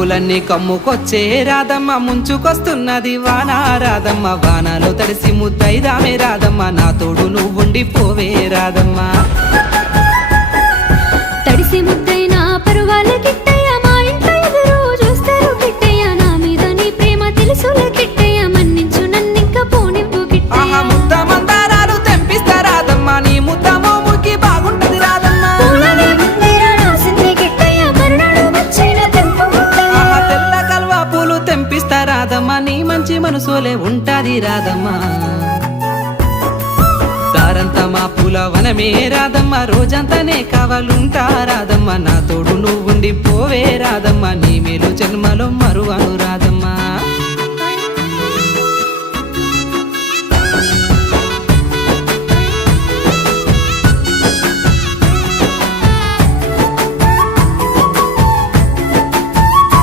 పూలన్నీ కమ్ముకొచ్చే రాధమ్మ ముంచుకొస్తున్నది వాన రాధమ్మ వానలో తడిసి ముద్దైదామే రాధమ్మ నా తోడు నువ్వుండి పోవే రాధమ్మ తడిసి ముద్దైనా పరువాల కిట్టయ్య మా ఇంట్లో ఎదురు చూస్తారు కిట్టయ్య నా మీద నీ ప్రేమ తెలుసులే కిట్టయ్య మన్నించు నన్నింక పోనివ్వు కిట్టయ్య ముద్ద మందారాలు తెంపిస్తా రాధమ్మ నీ ముద్ద మోముకి బాగుంటది రాధమ్మ పూలనే ముందేర రాసింది కిట్టయ్య మరునాడు వచ్చిన తెంపు ముద్దయ్య తెల్ల కల్వా పూలు తెంపిస్తా రాధమ్మ నీ మంచి మనసులే ఉంటాది రాధమ్మ దారంతా మా పూల వనమే రాధమ్మ రోజంతానే కావాలుంటా రాధమ్మ నా తోడు నువ్వుండి పోవే రాధమ్మ నీ మేలు జన్మలో మరువను రాధమ్మ